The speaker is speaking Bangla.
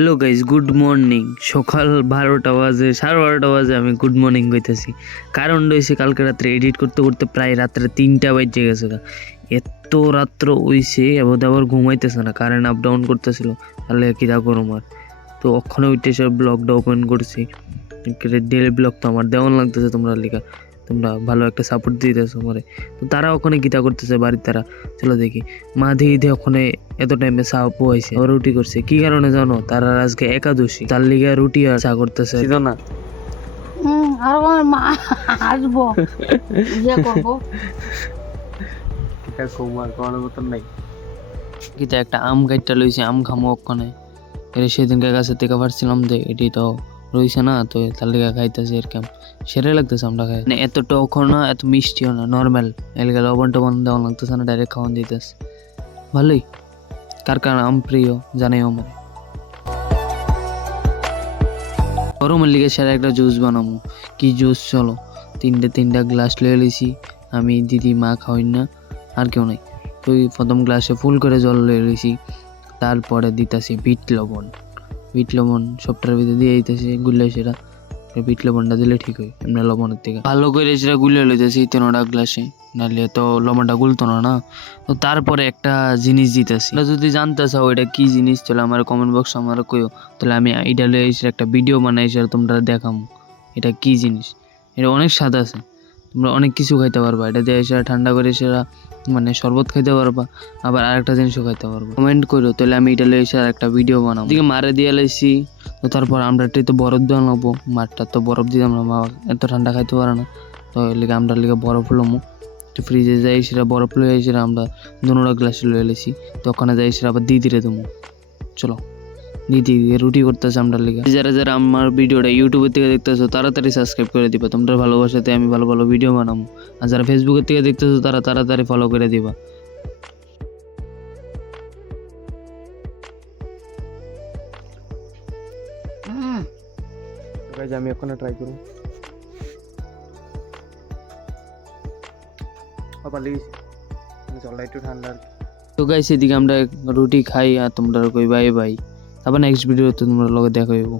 Hello guys good morning. সকাল বারোটা বাজে, সাড়ে বারোটা বাজে, আমি গুড মর্নিং কইতেছি। কারণ রয়েছে কালকে রাত্রে এডিট করতে করতে প্রায় রাত্রে তিনটা বাজে গেছে। এত রাত্র হইছে এবার আবার ঘুমাইতেছে না কারেন্ট আপ ডাউন করতেছিল। তাহলে কি দা গরম আর? তো ওখানে উঠে সব ব্লগটা ওপেন করছি। ডেলি ব্লগ তো আমার দেওয়ান লাগতেছে তোমরা লিখা তোমরা ভালো একটা সাপোর্ট দিতেছো আমারে। তো তারা ওখানে গীতা করতেছে বাড়ির তারা। চলো দেখি। মা দিয়ে দিয়ে ওখানে এত টাইমে চা পোয়াইছে। আবার রুটি করছে। কি কারণে জানো? তারা আজকে একাদশী। তার লিগে রুটি আর চা করতেছে। না। আর আমার মা আসব। ইয়ে করব। গীতা একটা আম গাইটা লইছে আম খামো ওখানে। সেদিনকে গাছের থেকে পারছিলাম যে এটি তো রইছে না, তো তার লিগে খাইতেছে এরকম সেরে লাগতেছে আমরা খাই। মানে এত টকও না, এত মিষ্টিও না নর্মাল এলাকা লবণ টবণ দেওয়া লাগতেছে না ডাইরেক্ট খাওয়ান দিতেছে। ভালোই। কার কারণ আম প্রিয়, জানাই আমার গরমের লিগে সেরা একটা জুস বানাবো কি জুস, চলো। তিনটে তিনটা গ্লাস লয়ে লিছি আমি দিদি, মা খাওয়াই না, আর কেউ নাই। তো ওই প্রথম গ্লাসে ফুল করে জল লয়ে লইছি। তারপরে দিতেছি বিট লবণ। বিট লবণ সবটার ভিতরে দিয়ে দিতেছি, গুলে সেটা। বিট লবণটা দিলে ঠিক হয়, এমনি লবণের থেকে। ভালো করে সেটা গুলে লইতেছি তিনটা গ্লাসে। নাহলে তো লবণটা গুলতো না না। তো তারপরে একটা জিনিস দিতেছি। যদি জানতে চাও এটা কি জিনিস, তাহলে আমার কমেন্ট বক্স আমার কইও। তাহলে আমি এটা লয়ে একটা ভিডিও বানাই, সেটা তোমরা দেখাম। এটা কি জিনিস? এটা অনেক স্বাদ আছে। তোমরা অনেক কিছু খাইতে পারবা। এটা দিয়ে সেটা ঠান্ডা করে সেটা মানে শরবত খাইতে পারবা, আবার আরেকটা জিনিসও খাইতে পারবা। কমেন্ট করো তাহলে আমি এটা লয়ে এসে একটা ভিডিও বানাবো। দিকে মারে দিয়ে লাইছি, তো তারপর আমরা তো বরফ দিয়ে নেব মাঠটা তো বরফ দিয়ে আমরা মা এত ঠান্ডা খাইতে পারে না। তো লিগে আমরা লিগে বরফ লমো। তো ফ্রিজে যাই সেটা বরফ লয়ে সেটা আমরা দুনোটা গ্লাসে লয়ে এলেছি তো ওখানে যাই সেটা আবার দিয়ে দিলে দেবো চলো। দিদি রুটি করতেছে আমরা লিগে। যারা যারা আমার ভিডিওটা ইউটিউবের থেকে দেখতেছো তাড়াতাড়ি সাবস্ক্রাইব করে দিবা। তোমরা ভালোবাসাতে আমি ভালো ভালো ভিডিও বানাবো। আর যারা ফেসবুকের থেকে দেখতেছো তারা তাড়াতাড়ি ফলো করে দিবা। গাইজ আমি এখন ট্রাই করব। আবার লেগেছে জলটা একটু ঠান্ডা। তো গাইস এদিকে আমরা রুটি খাই আর তোমরা কই বাই বাই তারপর নেক্সট ভিডিওতে তোমরা লগে দেখা হইব।